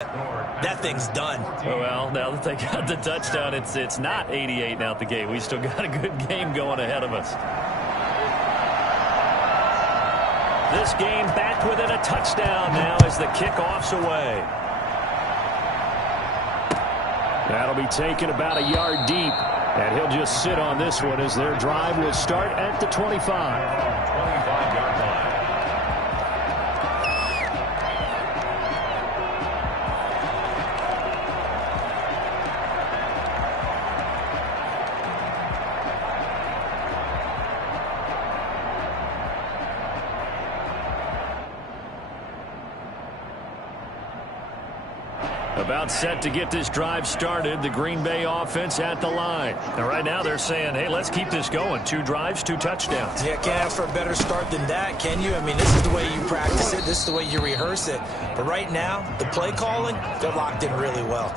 That thing's done. Well, now that they got the touchdown, it's not 88 now at the gate. We still got a good game going ahead of us. This game back within a touchdown now as the kickoff's away. That'll be taken about a yard deep. And he'll just sit on this one as their drive will start at the 25. 25-yard line. About set to get this drive started. The Green Bay offense at the line. And right now they're saying, hey, let's keep this going. 2 drives, 2 touchdowns. Yeah, can't ask for a better start than that, can you? I mean, this is the way you practice it. This is the way you rehearse it. But right now, the play calling, they're locked in really well.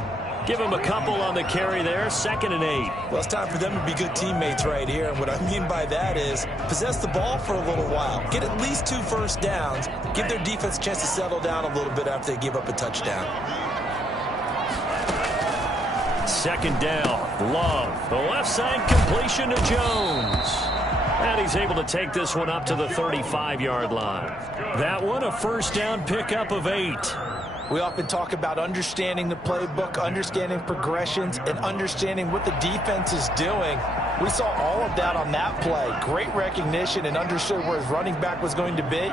Give them a couple on the carry there. 2nd and 8. Well, it's time for them to be good teammates right here. And what I mean by that is possess the ball for a little while. Get at least 2 first downs. Give their defense a chance to settle down a little bit after they give up a touchdown. 2nd down. Love. The left side completion to Jones. And he's able to take this one up to the 35-yard line. That one a first down pickup of 8. We often talk about understanding the playbook, understanding progressions, and understanding what the defense is doing. We saw all of that on that play. Great recognition and understood where his running back was going to be.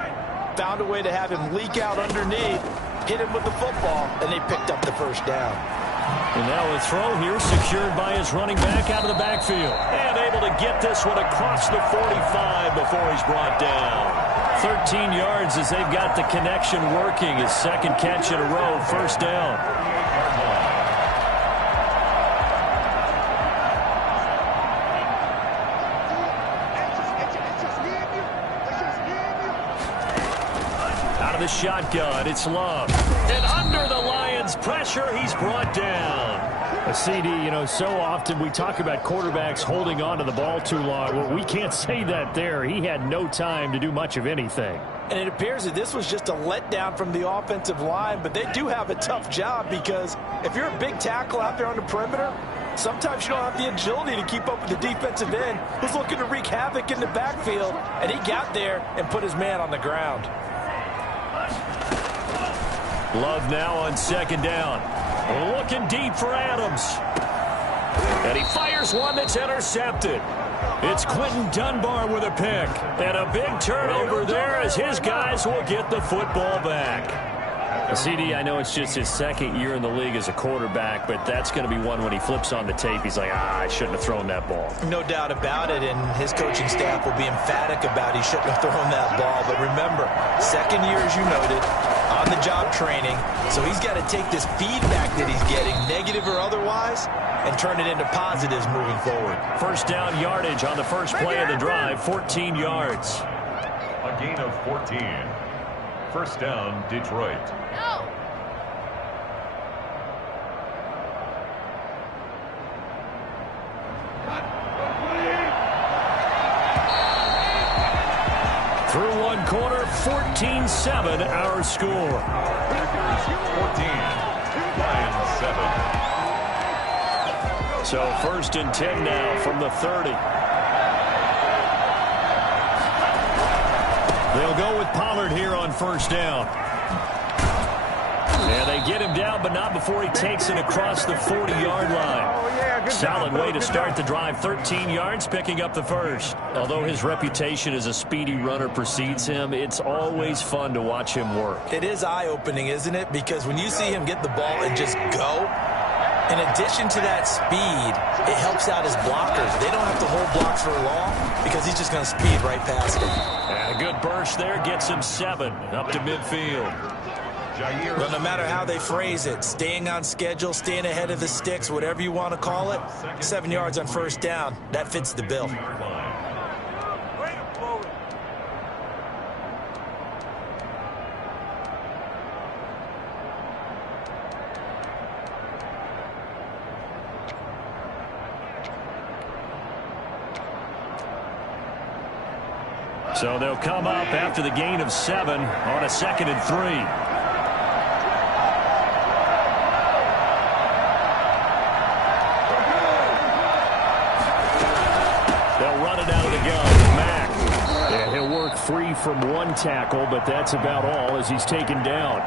Found a way to have him leak out underneath, hit him with the football, and they picked up the first down. And now a throw here secured by his running back out of the backfield. And able to get this one across the 45 before he's brought down. 13 yards as they've got the connection working. His 2nd catch in a row, first down. Out of the shotgun, it's Love. And under the Lions' pressure, he's brought down. A CD, you know, so often we talk about quarterbacks holding on to the ball too long. Well, we can't say that there. He had no time to do much of anything. And it appears that this was just a letdown from the offensive line, but they do have a tough job because if you're a big tackle out there on the perimeter, sometimes you don't have the agility to keep up with the defensive end who's looking to wreak havoc in the backfield, and he got there and put his man on the ground. Love now on 2nd down. Looking deep for Adams. And he fires one that's intercepted. It's Quentin Dunbar with a pick. And a big turnover there as his guys will get the football back. CD, I know it's just his 2nd year in the league as a quarterback, but that's going to be one when he flips on the tape. He's like, I shouldn't have thrown that ball. No doubt about it, and his coaching staff will be emphatic about he shouldn't have thrown that ball. But remember, 2nd year, as you noted, on-the-job training, so he's got to take this feedback that he's getting, negative or otherwise, and turn it into positives moving forward. First down yardage on the first play of the drive, 14 yards. A gain of 14. First down, Detroit. No. Through one quarter, 14-7, our score. Packers 14, Lions 7. So 1st and 10 now from the 30. They'll go with Pollard here on first down. And they get him down, but not before he takes it across the 40-yard line. Solid way to start the drive. 13 yards, picking up the first. Although his reputation as a speedy runner precedes him, it's always fun to watch him work. It is eye-opening, isn't it? Because when you see him get the ball and just go, in addition to that speed, it helps out his blockers. They don't have to hold blocks for long because he's just going to speed right past them. And a good burst there gets him 7 up to midfield. Well, no matter how they phrase it, staying on schedule, staying ahead of the sticks, whatever you want to call it, 7 yards on first down, that fits the bill. So they'll come up after the gain of 7 on a 2nd and 3. free from one tackle, but that's about all as he's taken down.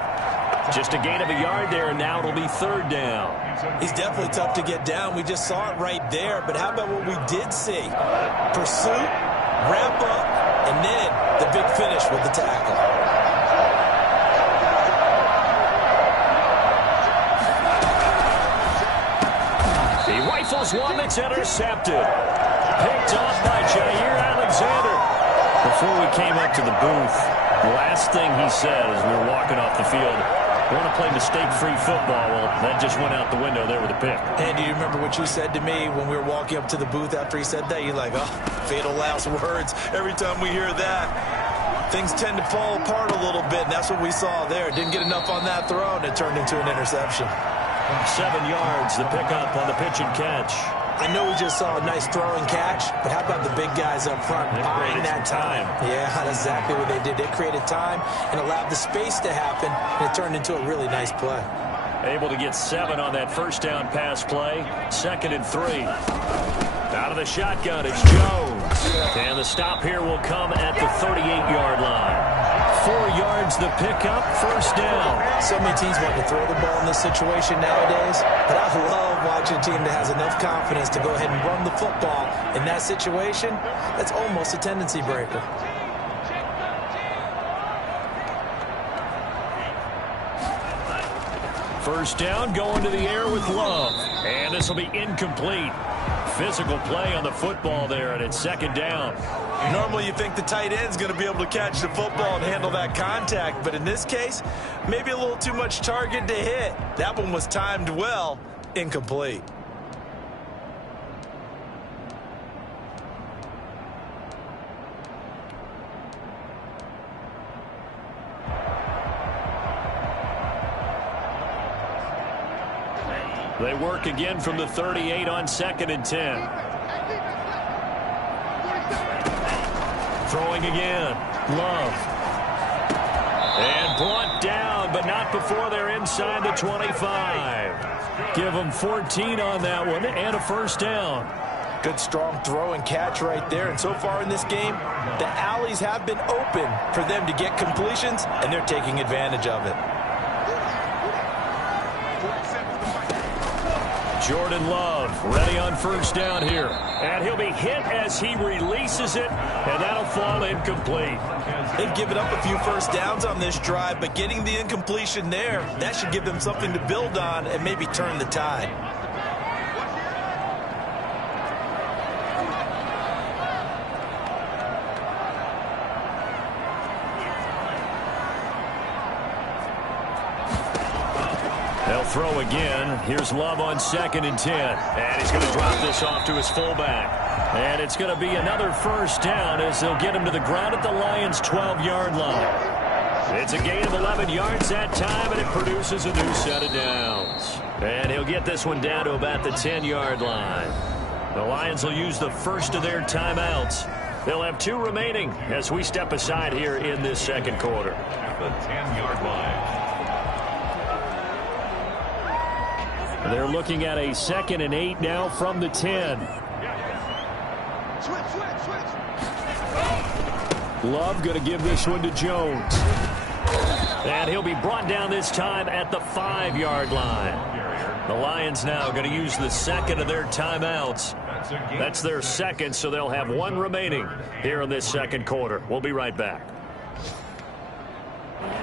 Just a gain of a yard there, and now it'll be third down. He's definitely tough to get down. We just saw it right there, but how about what we did see? Pursuit, wrap up, and then the big finish with the tackle. He rifles one that's intercepted. Picked off by Jair Alexander. Before we came up to the booth, the last thing he said as we were walking off the field, I want to play mistake-free football. Well, that just went out the window there with a pick. And do you remember what you said to me when we were walking up to the booth after he said that? You're like, oh, fatal last words. Every time we hear that, things tend to fall apart a little bit, and that's what we saw there. Didn't get enough on that throw, and it turned into an interception. 7 yards, the pickup on the pitch and catch. I know we just saw a nice throw and catch, but how about the big guys up front buying that time? Yeah, that's exactly what they did. They created time and allowed the space to happen, and it turned into a really nice play. Able to get 7 on that first down pass play. 2nd and 3. Out of the shotgun, it's Jones. And the stop here will come at the 38-yard line. 4 yards the pickup, first down. So many teams want to throw the ball in this situation nowadays, but I love watching a team that has enough confidence to go ahead and run the football in that situation. That's almost a tendency breaker. First down, going to the air with Love. And this will be incomplete. Physical play on the football there, and it's 2nd down. Normally you think the tight end's going to be able to catch the football and handle that contact, but in this case, maybe a little too much target to hit. That one was timed well, incomplete. They work again from the 38 on 2nd and 10. Throwing again. Love. And brought down, but not before they're inside the 25. Give them 14 on that one and a first down. Good strong throw and catch right there. And so far in this game, the alleys have been open for them to get completions, and they're taking advantage of it. Jordan Love ready on first down here. And he'll be hit as he releases it, and that'll fall incomplete. They've given up a few first downs on this drive, but getting the incompletion there, that should give them something to build on and maybe turn the tide. They'll throw again. Here's Love on 2nd and 10. And he's going to drop this off to his fullback. And it's going to be another first down as they'll get him to the ground at the Lions' 12-yard line. It's a gain of 11 yards that time, and it produces a new set of downs. And he'll get this one down to about the 10-yard line. The Lions will use the first of their timeouts. They'll have 2 remaining as we step aside here in this second quarter. At the 10-yard line. They're looking at a 2nd and 8 now from the 10. Love going to give this one to Jones. And he'll be brought down this time at the 5-yard line. The Lions now going to use the 2nd of their timeouts. That's their 2nd, so they'll have 1 remaining here in this second quarter. We'll be right back.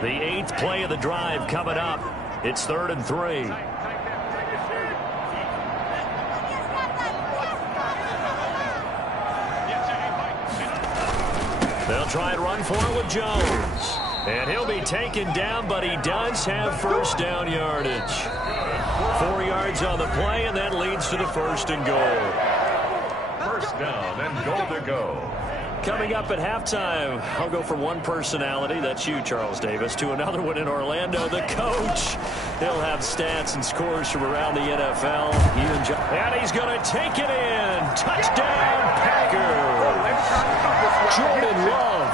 The 8th play of the drive coming up. It's 3rd and 3. They'll try and run for it with Jones. And he'll be taken down, but he does have first down yardage. 4 yards on the play, and that leads to the 1st and goal. First down and goal to go. Coming up at halftime, I'll go from one personality, that's you, Charles Davis, to another one in Orlando, the coach. He'll have stats and scores from around the NFL. And he's going to take it in. Touchdown, Packers. Jordan Love,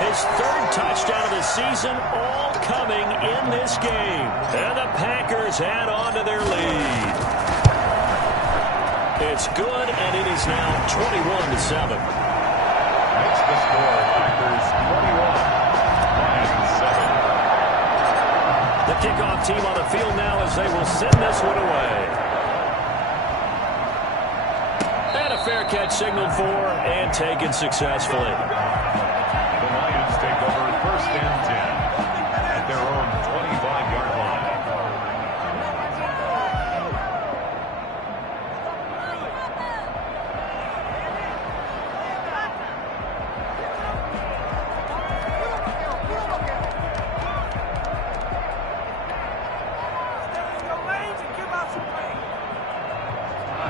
his 3rd touchdown of the season, all coming in this game. And the Packers add on to their lead. It's good, and it is now 21-7. Makes the score Packers 21, Lions 7. The kickoff team on the field now as they will send this one away. And a fair catch signaled for and taken successfully. The Lions take over 1st and 10 at their own 25-yard line.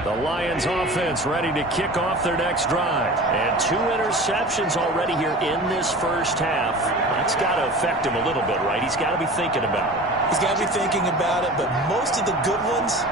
The Lions offense ready to kick off their next drive. And 2 interceptions already here in this first half. That's got to affect him a little bit, right? He's got to be thinking about it. He's got to be thinking about it, but most of the good ones,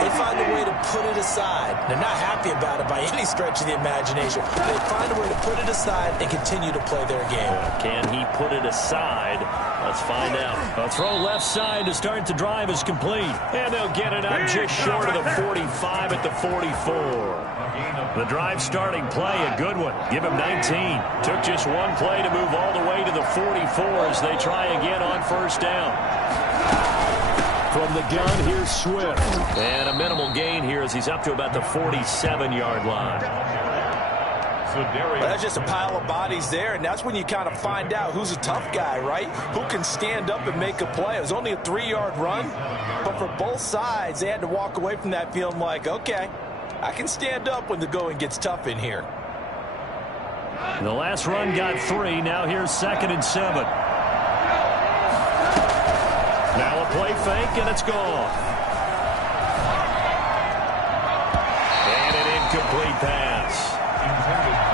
they find a way to put it aside. They're not happy about it by any stretch of the imagination. They find a way to put it aside and continue to play their game. Can he put it aside? Let's find out. A throw left side to start the drive is complete. And they'll get it out just short of the 45 at the 44. The drive starting play, a good one. Give him 19. Took just one play to move all the way to the 44 as they try again on 1st down. From the gun, here's Swift. And a minimal gain here as he's up to about the 47-yard line. Well, that's just a pile of bodies there, and that's when you kind of find out who's a tough guy, right? Who can stand up and make a play. It was only a 3-yard run, but for both sides, they had to walk away from that feeling like, okay, I can stand up when the going gets tough in here. The last run got 3. Now here's 2nd and 7. Now a play fake, and it's gone. And an incomplete pass.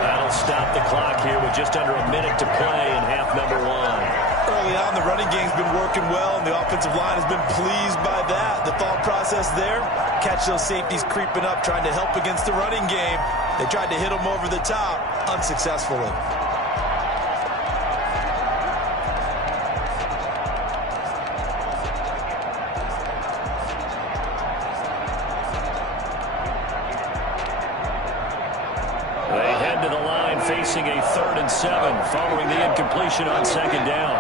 That'll stop the clock here with just under a minute to play in half number 1. Early on, the running game's been working well, and the offensive line has been pleased by that. The thought process there, catch those safeties creeping up, trying to help against the running game. They tried to hit them over the top, unsuccessfully. Facing a 3rd and 7 following the incompletion on 2nd down.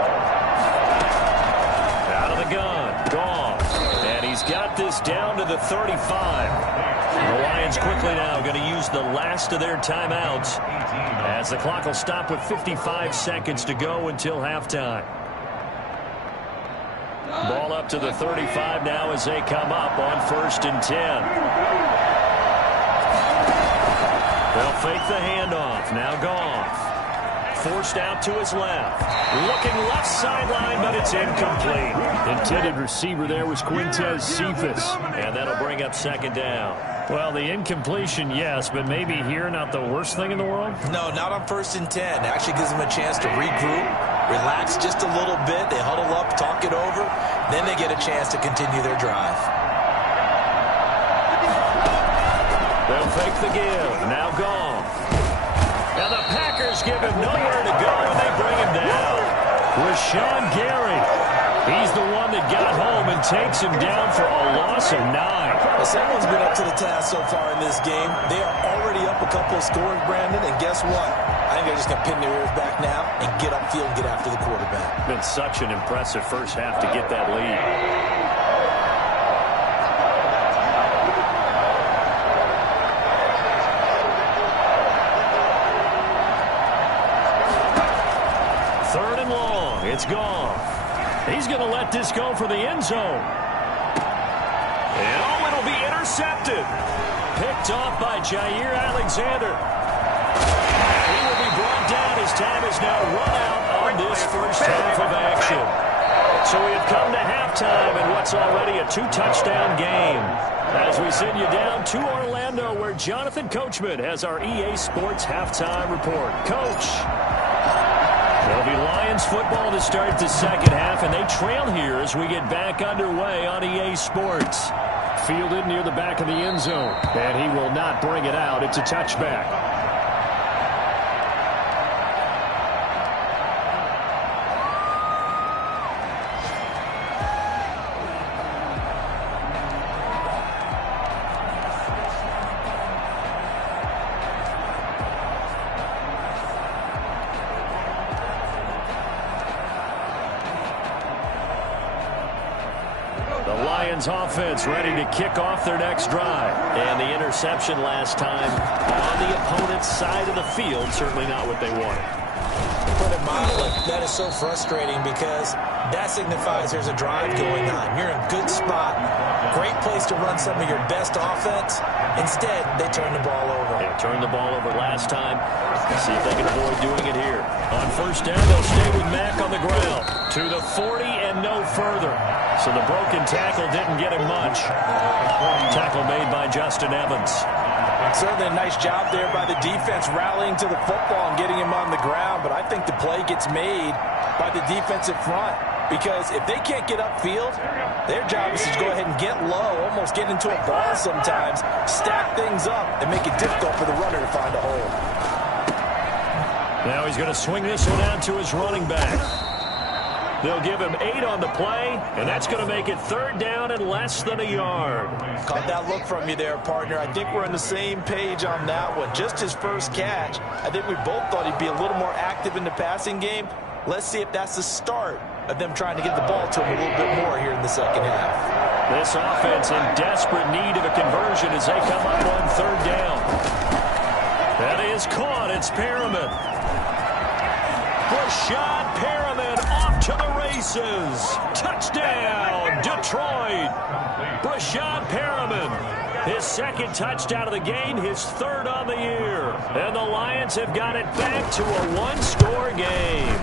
Out of the gun, Goff. And he's got this down to the 35. The Lions quickly now going to use the last of their timeouts as the clock will stop with 55 seconds to go until halftime. Ball up to the 35 now as they come up on 1st and 10. They'll fake the handoff. Now Goff. Forced out to his left. Looking left sideline, but it's incomplete. Intended receiver there was Quintez Cephas. And that'll bring up 2nd down. Well, the incompletion, yes, but maybe here not the worst thing in the world? No, not on 1st and 10. It actually gives them a chance to regroup, relax just a little bit. They huddle up, talk it over. Then they get a chance to continue their drive. They'll fake the give. Now Goff. And the Packers give him nowhere to go, and they bring him down. Rashawn Gary. He's the one that got home and takes him down for a loss of 9. Well, someone's been up to the task so far in this game. They are already up a couple of scores, Brandon, and guess what? I think they're just going to pin their ears back now and get upfield and get after the quarterback. Been such an impressive first half to get that lead. It's Goff. He's going to let this go for the end zone. And oh, it'll be intercepted. Picked off by Jair Alexander. He will be brought down. His time is now run out on this first half of action. So we have come to halftime in what's already a 2-touchdown game. As we send you down to Orlando, where Jonathan Coachman has our EA Sports halftime report. Coach. It'll be Lions football to start the second half, and they trail here as we get back underway on EA Sports. Fielded near the back of the end zone, and he will not bring it out. It's a touchback. Lions offense ready to kick off their next drive. And the interception last time on the opponent's side of the field, certainly not what they wanted. Put it mildly, that is so frustrating because that signifies there's a drive going on. You're in a good spot, great place to run some of your best offense. Instead, they turn the ball over. They turned the ball over last time. See if they can avoid doing it here. On first down, they'll stay with Mack on the ground. To the 40 and no further. So the broken tackle didn't get him much. Tackle made by Justin Evans. Certainly a nice job there by the defense rallying to the football and getting him on the ground, but I think the play gets made by the defensive front because if they can't get upfield, their job is to go ahead and get low, almost get into a ball sometimes, stack things up, and make it difficult for the runner to find a hole. Now he's going to swing this one out to his running back. They'll give him 8 on the play, and that's going to make it third down and less than a yard. Caught that look from you there, partner. I think we're on the same page on that one. Just his first catch. I think we both thought he'd be a little more active in the passing game. Let's see if that's the start of them trying to get the ball to him a little bit more here in the second half. This offense in desperate need of a conversion as they come up on third down. That is caught. It's Perriman. Rashad Perriman off to the races. Touchdown, Detroit. Rashad Perriman, his second touchdown of the game, his third on the year. And the Lions have got it back to a one-score game.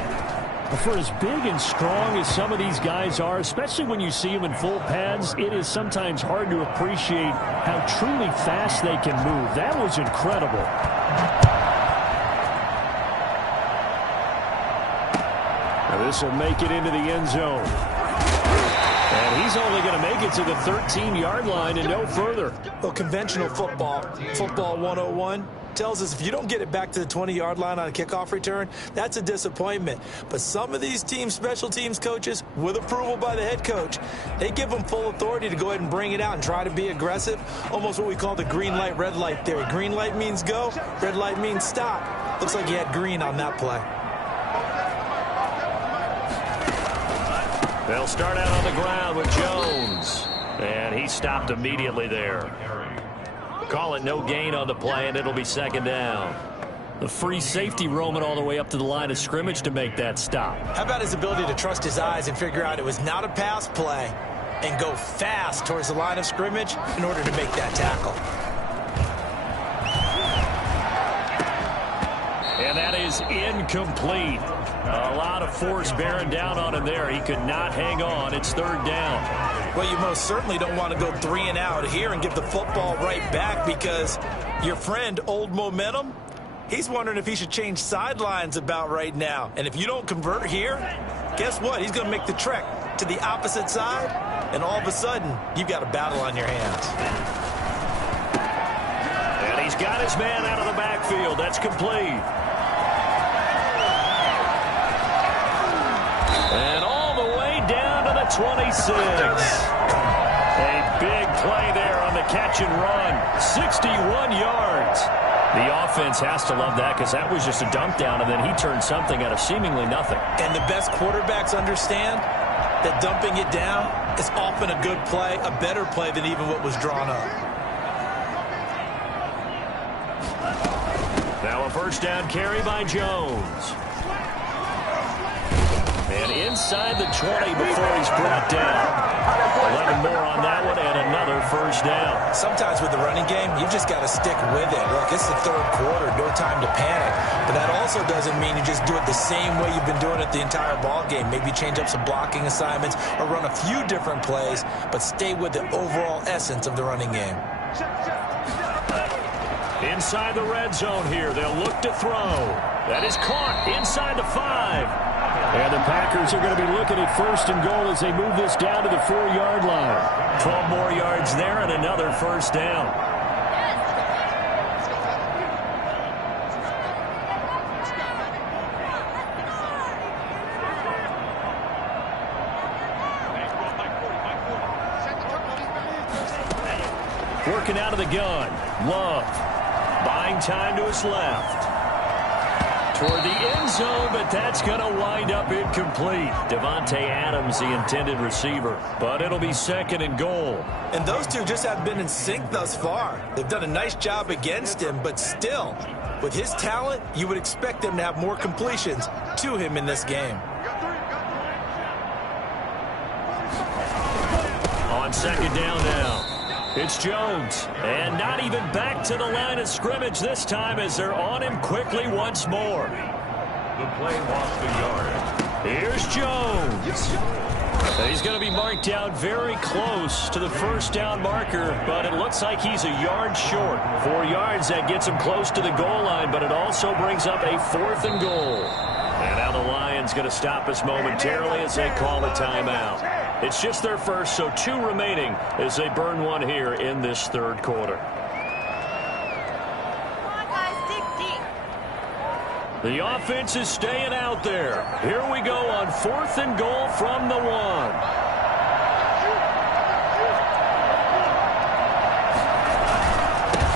For as big and strong as some of these guys are, especially when you see them in full pads, it is sometimes hard to appreciate how truly fast they can move. That was incredible. This will make it into the end zone. And he's only going to make it to the 13-yard line and no further. Well, conventional football 101, tells us if you don't get it back to the 20-yard line on a kickoff return, that's a disappointment. But some of these teams, special teams coaches, with approval by the head coach, they give them full authority to go ahead and bring it out and try to be aggressive. Almost what we call the green light, red light theory. Green light means go, red light means stop. Looks like he had green on that play. They'll start out on the ground with Jones. And he stopped immediately there. Call it no gain on the play, and it'll be second down. The free safety roaming all the way up to the line of scrimmage to make that stop. How about his ability to trust his eyes and figure out it was not a pass play and go fast towards the line of scrimmage in order to make that tackle. And that is incomplete. A lot of force bearing down on him there. He could not hang on. It's third down. Well, you most certainly don't want to go 3 and out here and give the football right back because your friend, Old Momentum, he's wondering if he should change sidelines about right now. And if you don't convert here, guess what? He's going to make the trek to the opposite side, and all of a sudden, you've got a battle on your hands. And he's got his man out of the backfield. That's complete. And all the way down to the 26. A big play there on the catch and run. 61 yards. The offense has to love that because that was just a dump down, and then he turned something out of seemingly nothing. And the best quarterbacks understand that dumping it down is often a good play, a better play than even what was drawn up. Now a first down carry by Jones. And inside the 20 before he's brought down. 11 more on that one and another first down. Sometimes with the running game, you've just got to stick with it. Look, it's the third quarter, no time to panic. But that also doesn't mean you just do it the same way you've been doing it the entire ball game. Maybe change up some blocking assignments or run a few different plays, but stay with the overall essence of the running game. Inside the red zone here, they'll look to throw. That is caught inside the 5. And the Packers are going to be looking at first and goal as they move this down to the 4-yard line. 12 more yards there and another first down. Working out of the gun. Love. Buying time to his left. Toward the end zone, but that's going to wind up incomplete. Davante Adams, the intended receiver. But it'll be 2nd and goal. And those two just have been in sync thus far. They've done a nice job against him, but still, with his talent, you would expect them to have more completions to him in this game. On 2nd down now. It's Jones, and not even back to the line of scrimmage this time as they're on him quickly once more. The play lost a yard. Here's Jones. And he's going to be marked down very close to the 1st down marker, but it looks like he's a yard short. 4 yards, that gets him close to the goal line, but it also brings up a 4th and goal. And now the Lions going to stop us momentarily as they call a timeout. It's just their first, so 2 remaining as they burn one here in this 3rd quarter. Come on, guys, dig deep. The offense is staying out there. Here we go on 4th and goal from the 1.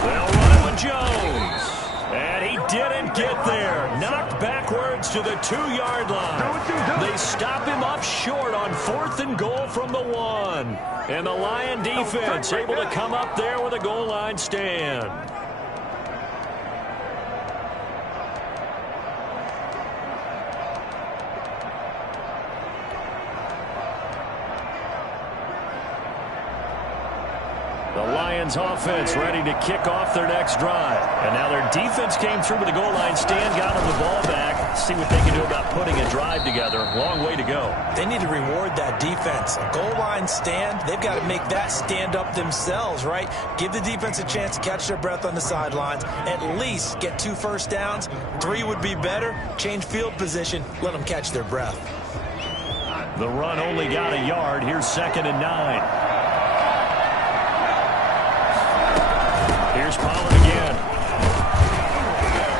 They'll run it with Jones. And he didn't get there. Knocked backwards to the 2-yard line. They stop him up short on 4th and goal from the 1. And the Lion defense able to come up there with a goal line stand. The Lions offense ready to kick off their next drive. And now their defense came through with the goal line stand, got them the ball back. See what they can do about putting a drive together. Long way to go. They need to reward that defense. A goal line stand, they've got to make that stand up themselves, right? Give the defense a chance to catch their breath on the sidelines. At least get 2 first downs. 3 would be better. Change field position. Let them catch their breath. The run only got a yard. Here's 2nd and 9. Here's Pollard again.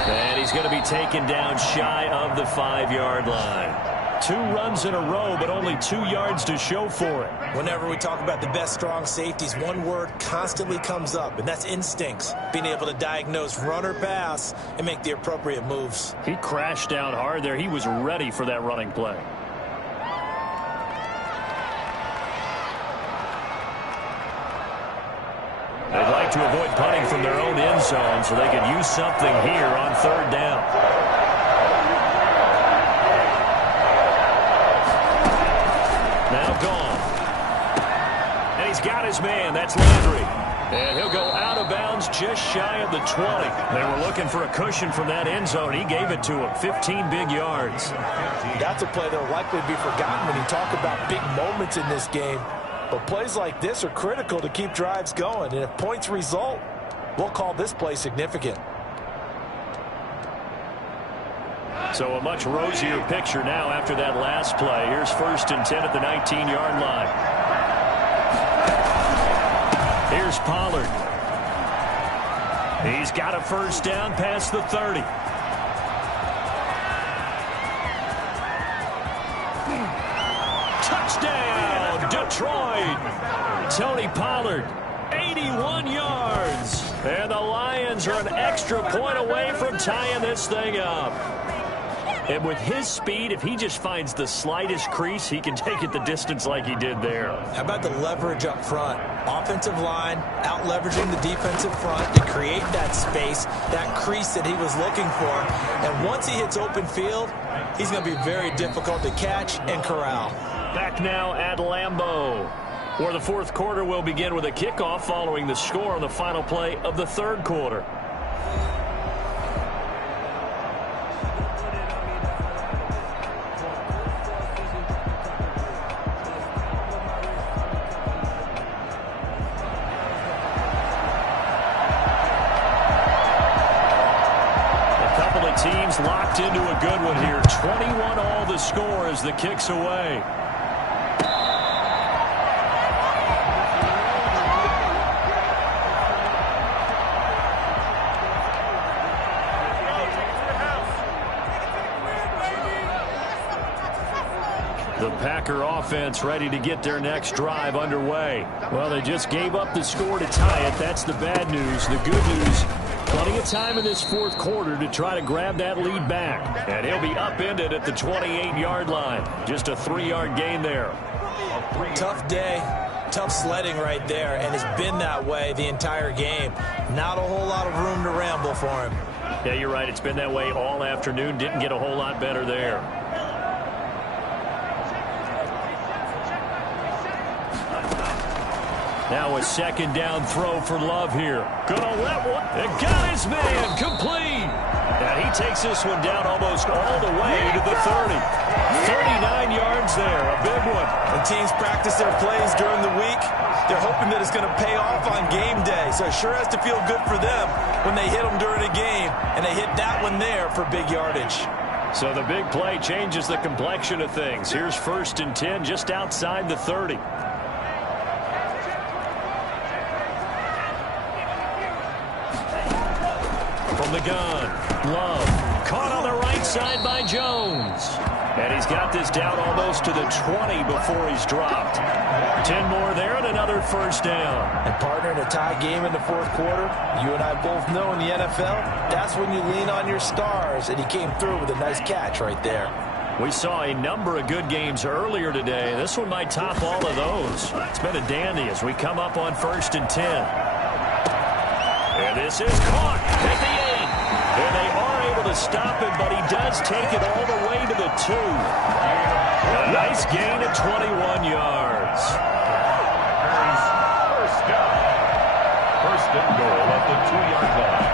And he's going to be taken down shy of the 5-yard line. 2 runs in a row, but only 2 yards to show for it. Whenever we talk about the best strong safeties, one word constantly comes up, and that's instincts. Being able to diagnose run or pass and make the appropriate moves. He crashed down hard there. He was ready for that running play. They'd like to avoid punting from their own end zone so they could use something here on 3rd down. Now gone. And he's got his man. That's Landry. And he'll go out of bounds just shy of the 20. They were looking for a cushion from that end zone. He gave it to him. 15 big yards. That's a play that will likely be forgotten when you talk about big moments in this game. But plays like this are critical to keep drives going. And if points result, we'll call this play significant. So a much rosier picture now after that last play. Here's 1st and 10 at the 19-yard line. Here's Pollard. He's got a 1st down past the 30. Touchdown, Detroit. Tony Pollard, 81 yards. And the Lions are an extra point away from tying this thing up. And with his speed, if he just finds the slightest crease, he can take it the distance like he did there. How about the leverage up front? Offensive line out-leveraging the defensive front to create that space, that crease that he was looking for. And once he hits open field, he's going to be very difficult to catch and corral. Back now at Lambeau, where the 4th quarter will begin with a kickoff following the score on the final play of the 3rd quarter. Teams locked into a good one here. 21 all the score as the kick's away. The The Packer offense ready to get their next drive underway. Well, they just gave up the score to tie it. That's the bad news. The good news, plenty of time in this fourth quarter to try to grab that lead back. And he'll be upended at the 28-yard line. Just a 3-yard gain there. Tough day, tough sledding right there, and it's been that way the entire game. Not a whole lot of room to ramble for him. Yeah, you're right. It's been that way all afternoon. Didn't get a whole lot better there. Now a second down throw for Love here. Gonna let one. And got his man complete. And he takes this one down almost all the way to the 30. 39 yards there. A big one. When teams practice their plays during the week, they're hoping that it's going to pay off on game day. So it sure has to feel good for them when they hit them during a game. And they hit that one there for big yardage. So the big play changes the complexion of things. Here's 1st and 10 just outside the 30. From the gun, Love caught on the right side by Jones. And he's got this down almost to the 20 before he's dropped. 10 more there and another first down. And partner, in a tie game in the fourth quarter, you and I both know in the NFL, that's when you lean on your stars. And he came through with a nice catch right there. We saw a number of good games earlier today. This one might top all of those. It's been a dandy as we come up on 1st and 10. And this is caught at the 8. And they are able to stop him, but he does take it all the way to the 2. A nice gain of 21 yards. First down. 1st and goal at the 2-yard line.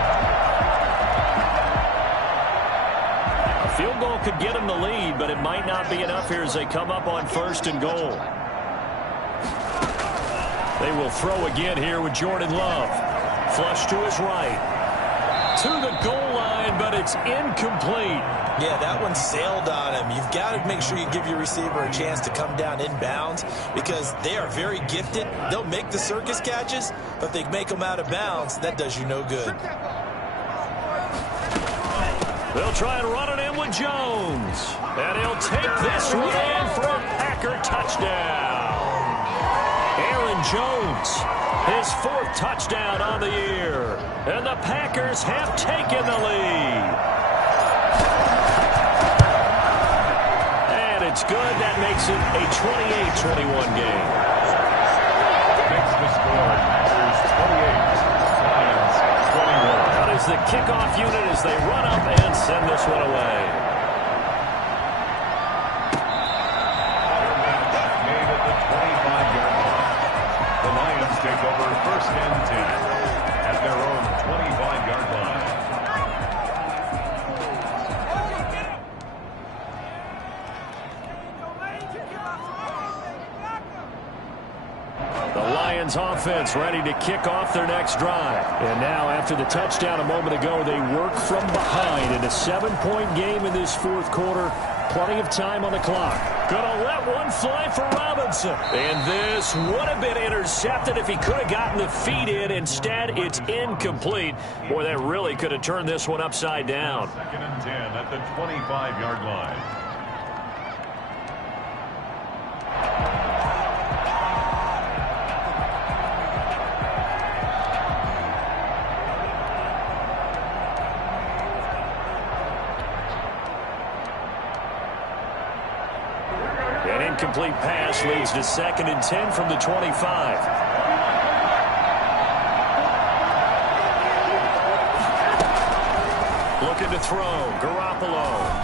A field goal could get him the lead, but it might not be enough here as they come up on 1st and goal. They will throw again here with Jordan Love. Flush to his right. To the goal line, but it's incomplete. Yeah, that one sailed on him. You've got to make sure you give your receiver a chance to come down inbounds because they are very gifted. They'll make the circus catches, but if they make them out of bounds, that does you no good. They'll try and run it in with Jones. And he'll take this one in for a Packer touchdown. Aaron Jones, his 4th touchdown on the year. And the Packers have taken the lead. And it's good. That makes it a 28-21 game. Makes the score Packers 28, Lions 21. That is the kickoff unit as they run up and send this one away. Made at the 25-yard line. The Lions take over 1st and 10 at their own 25-yard line. The Lions offense ready to kick off their next drive. And now, after the touchdown a moment ago, they work from behind in a 7-point game in this fourth quarter. Plenty of time on the clock. Gonna let one fly for Robinson. And this would have been intercepted if he could have gotten the feet in. Instead, it's incomplete. Boy, that really could have turned this one upside down. 2nd and 10 at the 25-yard line. An incomplete pass leads to 2nd and 10 from the 25. Looking to throw. Garoppolo.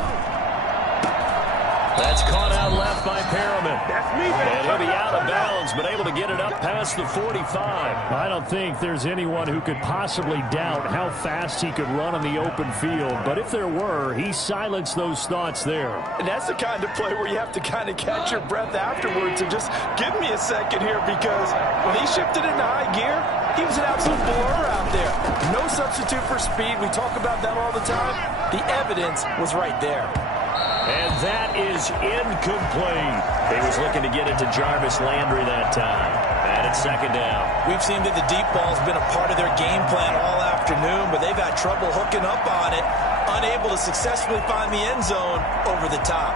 That's caught out left by Perriman. And he'll be out of bounds, but able to get it up past the 45. I don't think there's anyone who could possibly doubt how fast he could run on the open field. But if there were, he silenced those thoughts there. And that's the kind of play where you have to kind of catch your breath afterwards and just give me a second here because when he shifted into high gear, he was an absolute blur out there. No substitute for speed. We talk about that all the time. The evidence was right there. And that is incomplete. He was looking to get it to Jarvis Landry that time. And it's 2nd down. We've seen that the deep ball's been a part of their game plan all afternoon, but they've had trouble hooking up on it, unable to successfully find the end zone over the top.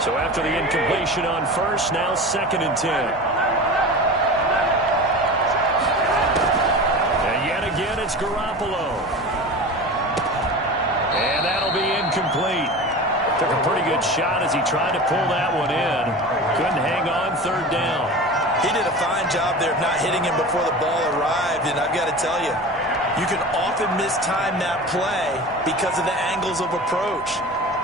So after the incompletion on first, now 2nd and 10. And yet again, it's Garoppolo. And that'll be incomplete. Took a pretty good shot as he tried to pull that one in. Couldn't hang on, 3rd down. He did a fine job there of not hitting him before the ball arrived, and I've got to tell you, you can often mistime that play because of the angles of approach.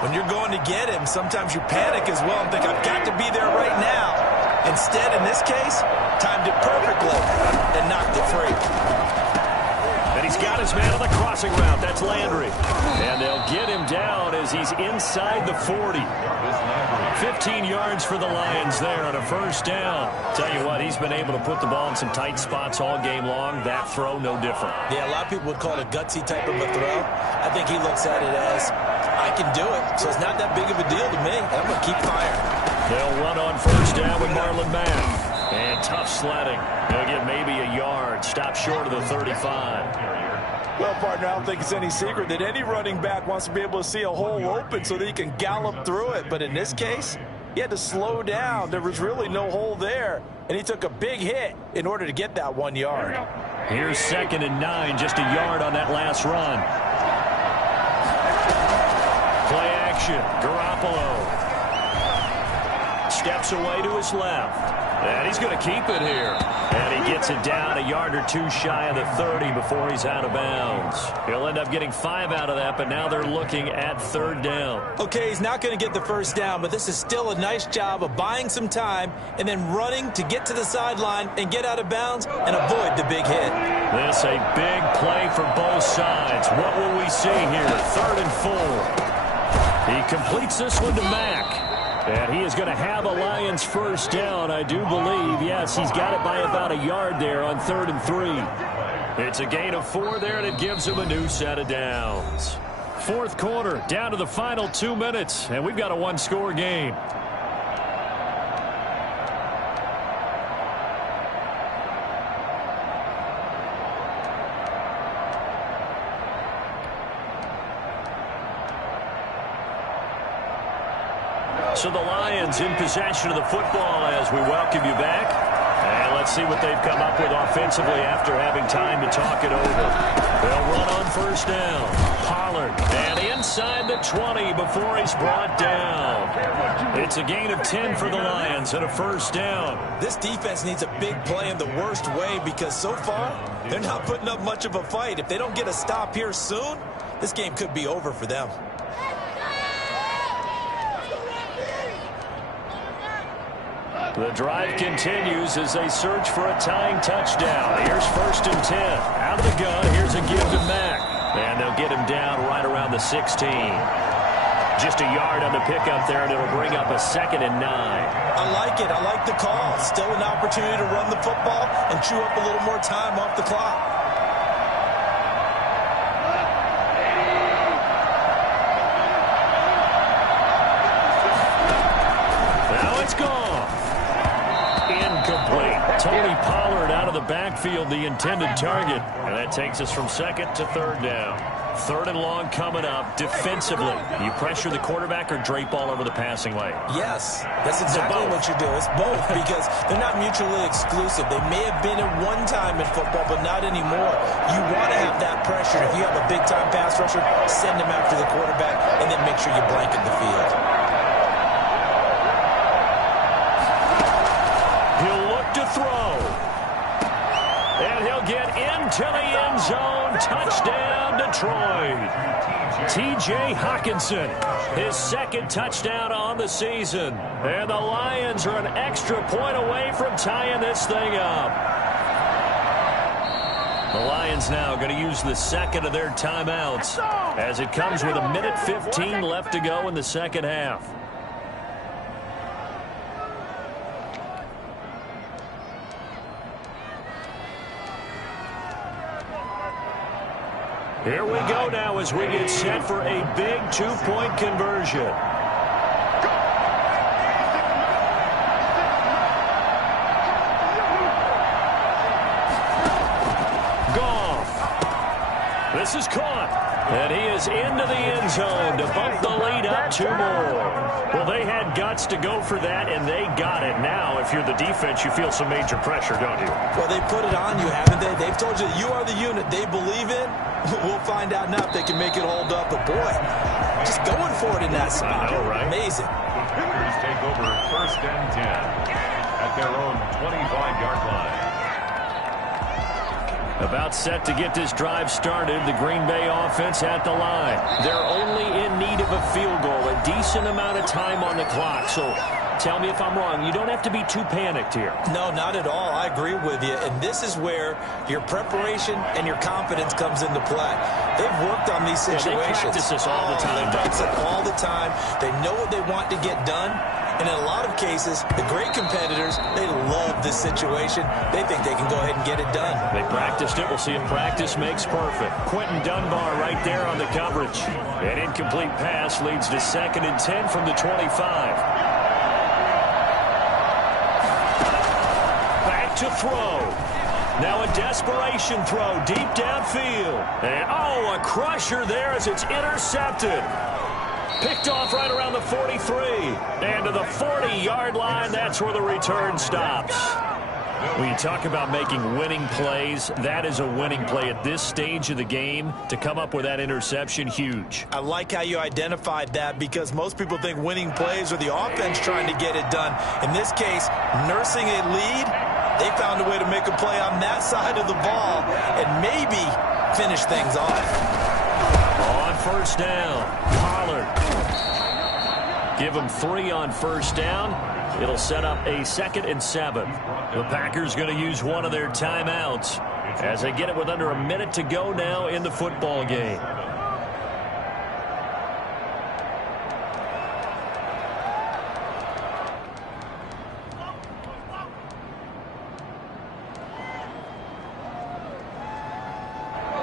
When you're going to get him, sometimes you panic as well and think, I've got to be there right now. Instead, in this case, timed it perfectly and knocked it free. And he's got his man on the crossing route. That's Landry. And they'll get him down as he's inside the 40. 15 yards for the Lions there on a 1st down. Tell you what, he's been able to put the ball in some tight spots all game long. That throw, no different. Yeah, a lot of people would call it a gutsy type of a throw. I think he looks at it as, I can do it, so it's not that big of a deal to me. I'm going to keep firing. They'll run on 1st down with Marlon Mack. And tough sledding. He'll get maybe a yard. Stop short of the 35. Well, partner, I don't think it's any secret that any running back wants to be able to see a hole open so that he can gallop through it. But in this case, he had to slow down. There was really no hole there. And he took a big hit in order to get that 1 yard. Here's 2nd and 9, just a yard on that last run. Play action. Garoppolo steps away to his left. And he's going to keep it here. And he gets it down a yard or 2 shy of the 30 before he's out of bounds. He'll end up getting 5 out of that, but now they're looking at 3rd down. Okay, he's not going to get the 1st down, but this is still a nice job of buying some time and then running to get to the sideline and get out of bounds and avoid the big hit. This a big play for both sides. What will we see here? 3rd and 4. He completes this one to Mack. And he is going to have a Lions 1st down, I do believe. Yes, he's got it by about a yard there on 3rd and 3. It's a gain of 4 there, and it gives him a new set of downs. 4th quarter, down to the final 2 minutes, and we've got a 1-score game. So the Lions in possession of the football as we welcome you back. And let's see what they've come up with offensively after having time to talk it over. They'll run on 1st down. Pollard, and inside the 20 before he's brought down. It's a gain of 10 for the Lions and a 1st down. This defense needs a big play in the worst way because so far, they're not putting up much of a fight. If they don't get a stop here soon, this game could be over for them. The drive continues as they search for a tying touchdown. Here's 1st and 10. Out of the gun, here's a give to Mack. And they'll get him down right around the 16. Just a yard on the pickup there, and it'll bring up a 2nd and 9. I like it. I like the call. Still an opportunity to run the football and chew up a little more time off the clock. Now it's gone. Incomplete. Tony Pollard out of the backfield, the intended target. And that takes us from 2nd to 3rd down. 3rd and long coming up. Defensively, you pressure the quarterback or drape all over the passing lane? Yes, that's exactly what you do. It's both because they're not mutually exclusive. They may have been at one time in football, but not anymore. You want to have that pressure. If you have a big-time pass rusher, send him after the quarterback and then make sure you blanket the field. To throw. And he'll get into the end zone. Touchdown, Detroit. T.J. Hockenson, his 2nd touchdown on the season. And the Lions are an extra point away from tying this thing up. The Lions now going to use the 2nd of their timeouts as it comes with 1:15 left to go in the 2nd half. Here we go now as we get set for a big 2-point conversion. Goff. This is caught. And he is into the end zone to bump the lead up 2 more. Well, they had guts to go for that, and they got it. Now, if you're the defense, you feel some major pressure, don't you? Well, they put it on you, haven't they? They've told you you are the unit they believe in. We'll find out now if they can make it hold up. But, boy, just going for it in that spot. I know, right? Amazing. The Packers take over 1st and 10 at their own 25-yard line. About set to get this drive started, the Green Bay offense at the line. They're only in need of a field goal, a decent amount of time on the clock. So tell me if I'm wrong. You don't have to be too panicked here. No, not at all. I agree with you. And this is where your preparation and your confidence comes into play. They've worked on these situations. They practice this all the time. They practice it all the time. They know what they want to get done. And in a lot of cases, the great competitors, they love this situation. They think they can go ahead and get it done. They practiced it. We'll see if practice makes perfect. Quinton Dunbar right there on the coverage. An incomplete pass leads to 2nd and 10 from the 25. Back to throw. Now a desperation throw deep downfield. And, a crusher there as it's intercepted. Picked off right around the 43. And to the 40-yard line, that's where the return stops. When you talk about making winning plays, that is a winning play at this stage of the game. To come up with that interception, huge. I like how you identified that because most people think winning plays are the offense trying to get it done. In this case, nursing a lead, they found a way to make a play on that side of the ball and maybe finish things off. On 1st down, Pollard. Give them 3 on 1st down. It'll set up a 2nd and 7. The Packers going to use one of their timeouts as they get it with under a minute to go now in the football game.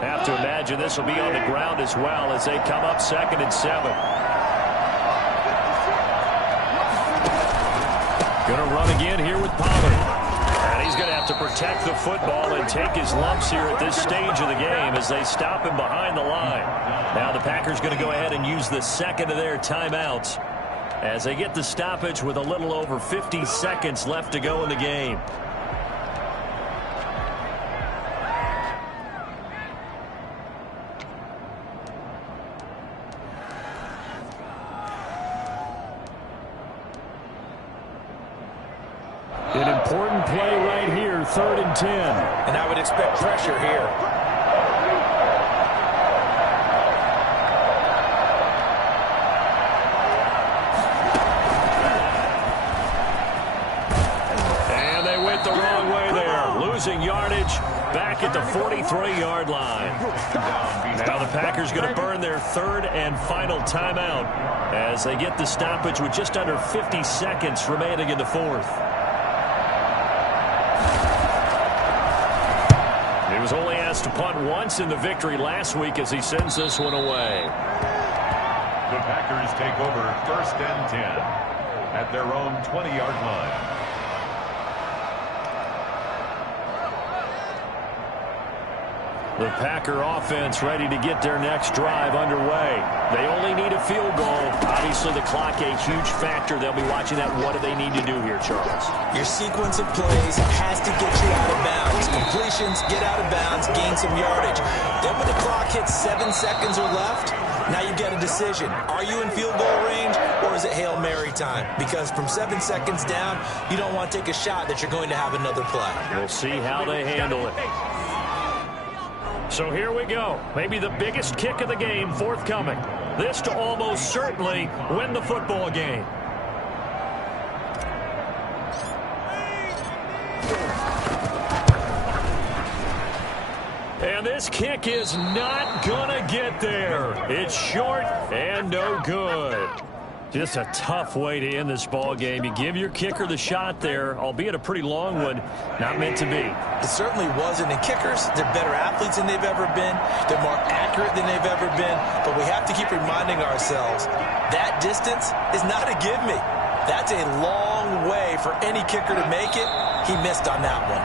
Have to imagine this will be on the ground as well as they come up 2nd and 7. Going to run again here with Pollard. And he's going to have to protect the football and take his lumps here at this stage of the game as they stop him behind the line. Now the Packers going to go ahead and use the 2nd of their timeouts as they get the stoppage with a little over 50 seconds left to go in the game. An important play right here, 3rd and 10. And I would expect pressure here. And they went the wrong way there. Losing yardage back at the 43-yard line. Now the Packers going to burn their 3rd and final timeout as they get the stoppage with just under 50 seconds remaining in the 4th. He was only asked to punt once in the victory last week as he sends this one away. The Packers take over 1st and 10 at their own 20-yard line. The Packer offense ready to get their next drive underway. They only need a field goal. Obviously, the clock a huge factor. They'll be watching that. What do they need to do here, Charles? Your sequence of plays has to get you out of bounds. Completions, get out of bounds, gain some yardage. Then when the clock hits 7 seconds or left, now you get a decision. Are you in field goal range or is it Hail Mary time? Because from 7 seconds down, you don't want to take a shot that you're going to have another play. We'll see how they handle it. So here we go. Maybe the biggest kick of the game forthcoming. This to almost certainly win the football game. And this kick is not gonna get there. It's short and no good. Just a tough way to end this ball game. You give your kicker the shot there, albeit a pretty long one, not meant to be. It certainly wasn't. And kickers, they're better athletes than they've ever been. They're more accurate than they've ever been. But we have to keep reminding ourselves, that distance is not a give me. That's a long way for any kicker to make it. He missed on that one.